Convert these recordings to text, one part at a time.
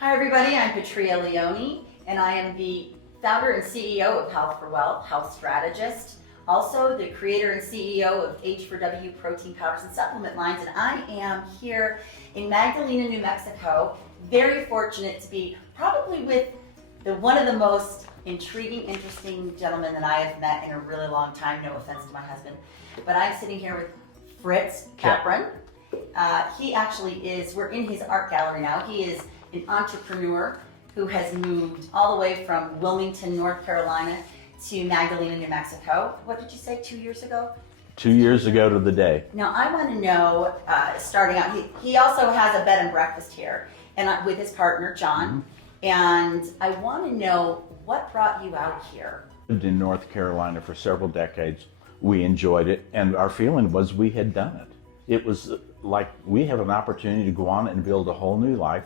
Hi everybody, I'm Patria Leone, and I am the founder and CEO of Health for Wealth, health strategist, also the creator and CEO of H4W protein powders and supplement lines, and I am here in Magdalena, New Mexico, very fortunate to be probably with one of the most intriguing, interesting gentlemen that I have met in a really long time, no offense to my husband, but I'm sitting here with Fritz Kapraun. He actually is, we're in his art gallery now. He is an entrepreneur who has moved all the way from Wilmington, North Carolina to Magdalena, New Mexico. What did you say, 2 years ago? 2 years ago to the day. Now I want to know, starting out, he also has a bed and breakfast here and with his partner, John. And I want to know what brought you out here. Lived in North Carolina for several decades. We enjoyed it, and our feeling was we had done it. It was like we have an opportunity to go on and build a whole new life.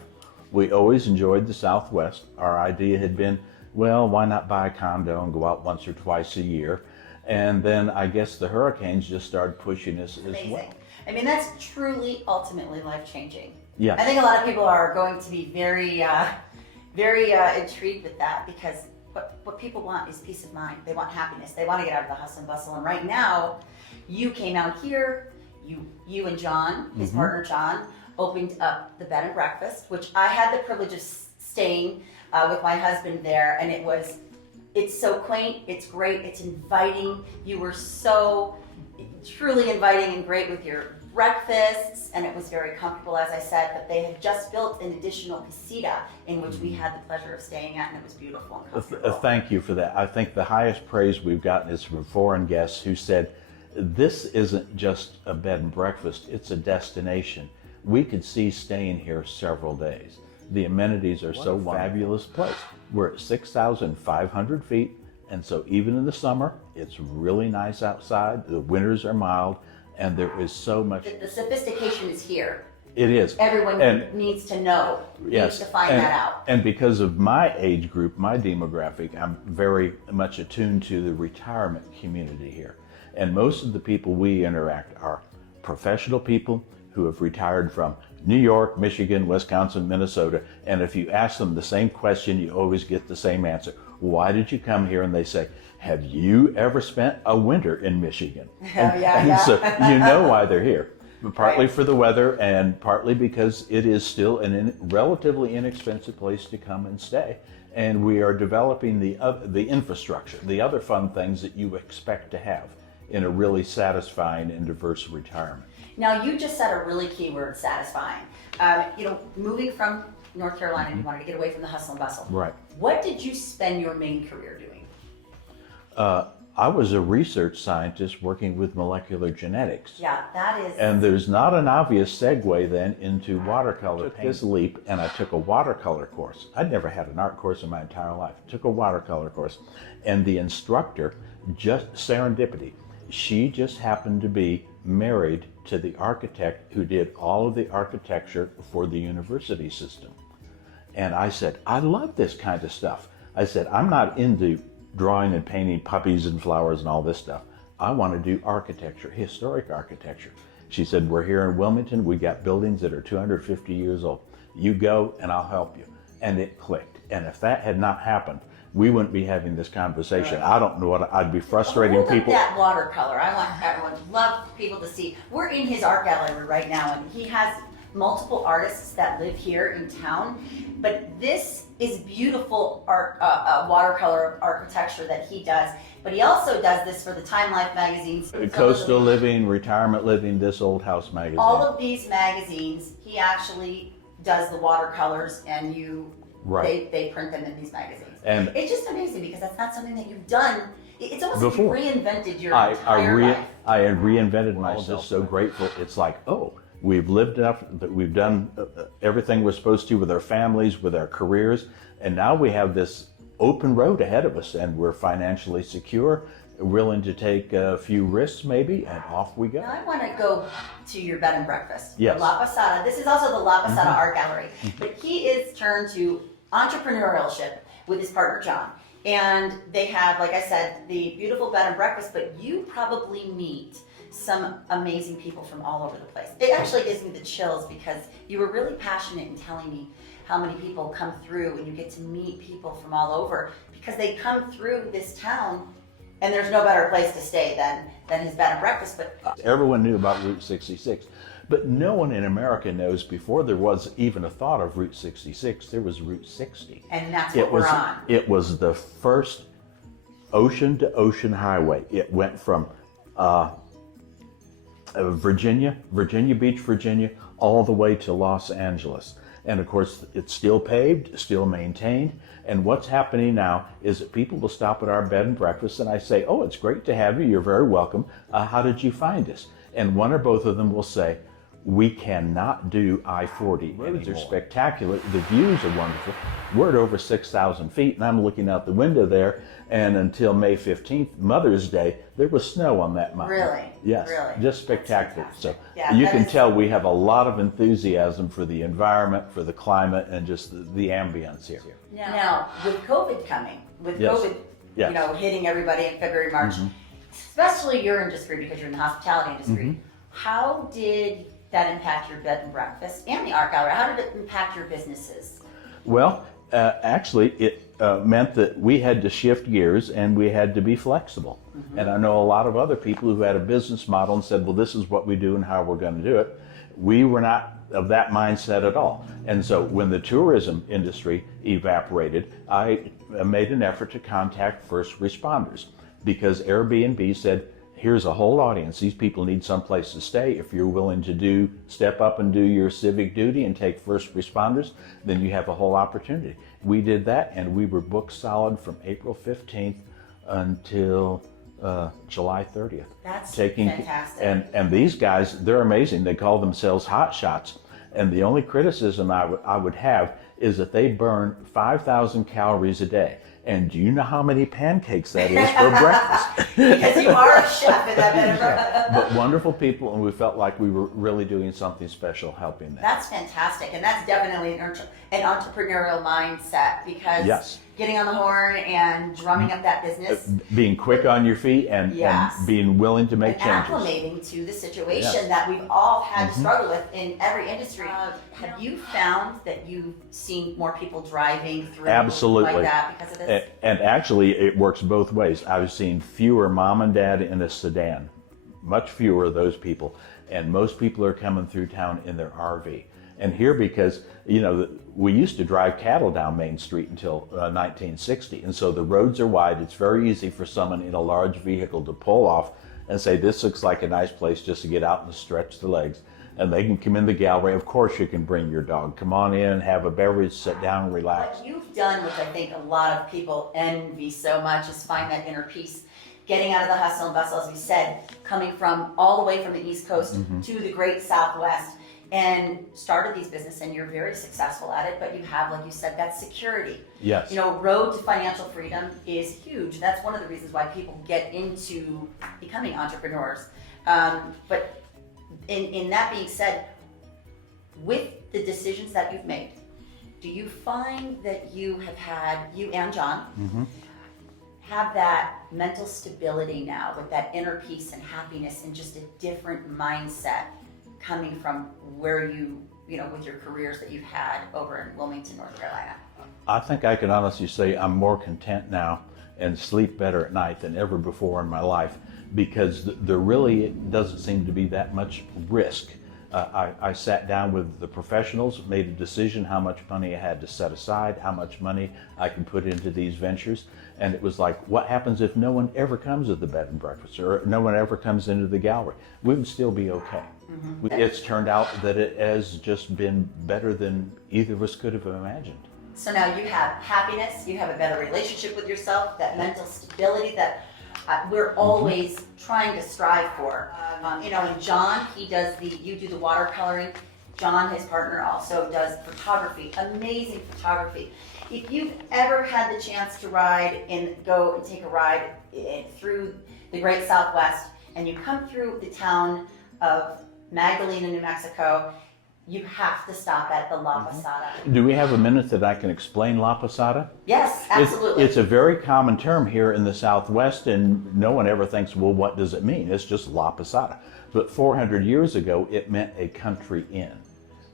We always enjoyed the Southwest. Our idea had been, well, why not buy a condo and go out once or twice a year? And then I guess the hurricanes just started pushing us as well. I mean, that's truly, ultimately life-changing. Yes. I think a lot of people are going to be very intrigued with that, because what people want is peace of mind. They want happiness. They want to get out of the hustle and bustle. And right now, you came out here, you and John, his partner John, opened up the bed and breakfast, which I had the privilege of staying with my husband there, and it's so quaint, it's great, it's inviting. You were so truly inviting and great with your breakfasts, and it was very comfortable, as I said, but they had just built an additional casita in which we had the pleasure of staying at, and it was beautiful and comfortable. Thank you for that. I think the highest praise we've gotten is from foreign guests who said, this isn't just a bed and breakfast, it's a destination. We could see staying here several days. The amenities are so fabulous place. We're at 6,500 feet, and so even in the summer, it's really nice outside. The winters are mild, and there is so much. The sophistication is here. It is. Everyone needs to know, needs to find that out. And because of my age group, my demographic, I'm very much attuned to the retirement community here. And most of the people we interact are professional people who have retired from New York, Michigan, Wisconsin, Minnesota. And if you ask them the same question, you always get the same answer. Why did you come here? And they say, have you ever spent a winter in Michigan? And so you know why they're here. Partly for the weather, and partly because it is still a relatively inexpensive place to come and stay. And we are developing the infrastructure, the other fun things that you expect to have in a really satisfying and diverse retirement. Now, you just said a really key word, satisfying. Moving from North Carolina, you wanted to get away from the hustle and bustle. Right. What did you spend your main career doing? I was a research scientist working with molecular genetics. Yeah, that is. And there's not an obvious segue then into watercolor. I took this leap and I took a watercolor course. I'd never had an art course in my entire life. I took a watercolor course. And the instructor, just serendipity, she just happened to be married to the architect who did all of the architecture for the university system. And I said, I love this kind of stuff. I said, I'm not into drawing and painting puppies and flowers and all this stuff. I want to do architecture, historic architecture. She said, we're here in Wilmington. We got buildings that are 250 years old. You go and I'll help you. And it clicked. And if that had not happened, we wouldn't be having this conversation. Right. I don't know what I'd be frustrating people. That watercolor, I want everyone, love people to see. We're in his art gallery right now, and he has multiple artists that live here in town. But this is beautiful art, watercolor architecture that he does. But he also does this for the Time Life magazines. Coastal Living, Retirement Living, This Old House magazine. All of these magazines, he actually does the watercolors, and they print them in these magazines. And it's just amazing because that's not something that you've done. It's almost before. like you reinvented your entire life. I had reinvented myself. So grateful. It's like, oh, we've lived enough, that we've done everything we're supposed to with our families, with our careers, and now we have this open road ahead of us, and we're financially secure, willing to take a few risks maybe, and off we go. Now I want to go to your bed and breakfast. Yes. La Posada. This is also the La Posada Art Gallery, but he is turned to entrepreneurship with his partner John. And they have, like I said, the beautiful bed and breakfast, but you probably meet some amazing people from all over the place. It actually gives me the chills because you were really passionate in telling me how many people come through and you get to meet people from all over because they come through this town and there's no better place to stay than his bed and breakfast. But everyone knew about Route 66, but no one in America knows before there was even a thought of Route 66, there was Route 60. And that's what we're on. It was the first ocean to ocean highway. It went from Virginia Beach, Virginia, all the way to Los Angeles. And of course, it's still paved, still maintained. And what's happening now is that people will stop at our bed and breakfast and I say, oh, it's great to have you. You're very welcome. How did you find us? And one or both of them will say, we cannot do I-40. Roads are spectacular. The views are wonderful. We're at over 6,000 feet and I'm looking out the window there. And until May 15th, Mother's Day, there was snow on that mountain. Really? Yes. Really? Just spectacular. So yeah, you can tell we have a lot of enthusiasm for the environment, for the climate, and just the ambience here. Now, with COVID coming, COVID, hitting everybody in February, March, especially your industry because you're in the hospitality industry, how did that impact your bed and breakfast and the art gallery? How did it impact your businesses? Well, actually, it meant that we had to shift gears and we had to be flexible. And I know a lot of other people who had a business model and said, well, this is what we do and how we're going to do it. We were not of that mindset at all. And so when the tourism industry evaporated, I made an effort to contact first responders because Airbnb said, here's a whole audience. These people need someplace to stay. If you're willing to step up and do your civic duty and take first responders, then you have a whole opportunity. We did that and we were booked solid from April 15th until July 30th. That's fantastic. And these guys, they're amazing. They call themselves hot shots. And the only criticism I would have is that they burn 5,000 calories a day. And do you know how many pancakes that is for breakfast? Because you are a chef in that bed and breakfast. But wonderful people, and we felt like we were really doing something special helping them. That's fantastic, and that's definitely an entrepreneurial mindset because getting on the horn and drumming up that business. Being quick on your feet and being willing to make changes. Acclimating to the situation that we've all had to struggle with in every industry. Have you found that you've seen more people driving through Absolutely. like that because of this? And actually, it works both ways. I've seen fewer mom and dad in a sedan, much fewer of those people. And most people are coming through town in their RV. And here, because, we used to drive cattle down Main Street until 1960. And so the roads are wide. It's very easy for someone in a large vehicle to pull off and say, this looks like a nice place just to get out and stretch the legs. And they can come in the gallery. Of course, you can bring your dog. Come on in, have a beverage, sit down, and relax. What you've done, which I think a lot of people envy so much, is find that inner peace. Getting out of the hustle and bustle, as we said, coming from all the way from the East Coast to the great Southwest, and started these businesses, and you're very successful at it, but you have, like you said, that security. Yes. Road to financial freedom is huge. That's one of the reasons why people get into becoming entrepreneurs. But in that being said, with the decisions that you've made, do you find that you and John, have that mental stability now with that inner peace and happiness and just a different mindset coming from where with your careers that you've had over in Wilmington, North Carolina? I think I can honestly say I'm more content now and sleep better at night than ever before in my life because there really doesn't seem to be that much risk. I sat down with the professionals, made a decision how much money I had to set aside, how much money I could put into these ventures. And it was like, what happens if no one ever comes to the bed and breakfast or no one ever comes into the gallery? We would still be okay. It's turned out that it has just been better than either of us could have imagined. So now you have happiness, you have a better relationship with yourself, that mental stability that we're always trying to strive for. And John, you do the watercoloring. John, his partner, also does photography, amazing photography. If you've ever had the chance to go and take a ride through the Great Southwest, and you come through the town of Magdalena, New Mexico, you have to stop at the La Posada. Do we have a minute that I can explain La Posada? Yes, absolutely. It's a very common term here in the Southwest, and no one ever thinks, well, what does it mean? It's just La Posada. But 400 years ago, it meant a country inn.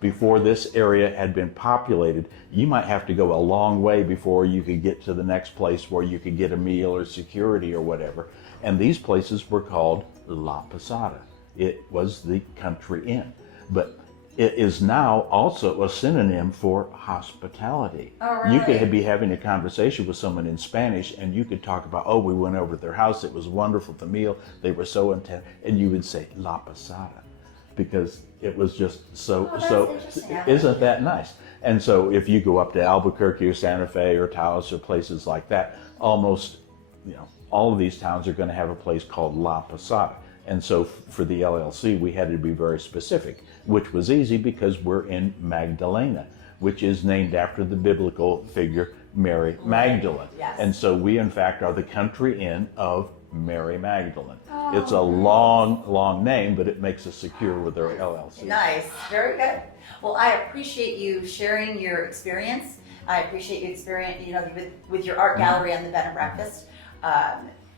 Before this area had been populated, you might have to go a long way before you could get to the next place where you could get a meal or security or whatever. And these places were called La Posada. It was the country inn. But it is now also a synonym for hospitality. Oh, really? You could be having a conversation with someone in Spanish, and you could talk about, oh, we went over to their house, it was wonderful, the meal, they were so intense, and you would say La Posada, because it was just interesting. Isn't that nice? And so if you go up to Albuquerque or Santa Fe or Taos or places like that, almost, all of these towns are going to have a place called La Posada. And so for the LLC, we had to be very specific, which was easy because we're in Magdalena, which is named after the biblical figure Mary Magdalene. Yes. And so we, in fact, are the country inn of Mary Magdalene. It's a long, long name, but it makes us secure with our LLC. Nice. Very good. Well, I appreciate you sharing your experience. I appreciate you with your art gallery and the bed and breakfast.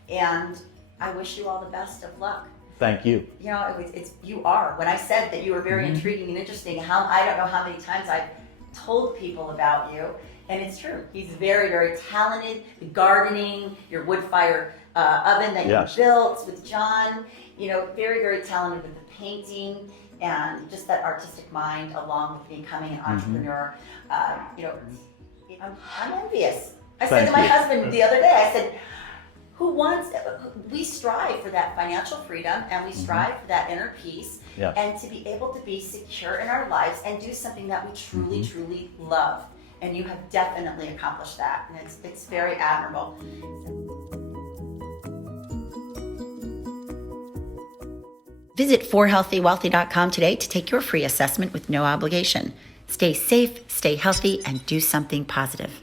And I wish you all the best of luck. Thank you. You are. When I said that you were very intriguing and interesting, I don't know how many times I've told people about you, and it's true. He's very, very talented. The gardening, your wood fire oven that Yes. you built with John, very, very talented with the painting and just that artistic mind, along with becoming an entrepreneur. I'm envious. I said to my husband the other day, I said, we strive for that financial freedom, and we strive for that inner peace, Yes. and to be able to be secure in our lives and do something that we truly, truly love. And you have definitely accomplished that, and it's very admirable. Visit forhealthywealthy.com today to take your free assessment with no obligation. Stay safe, stay healthy, and do something positive.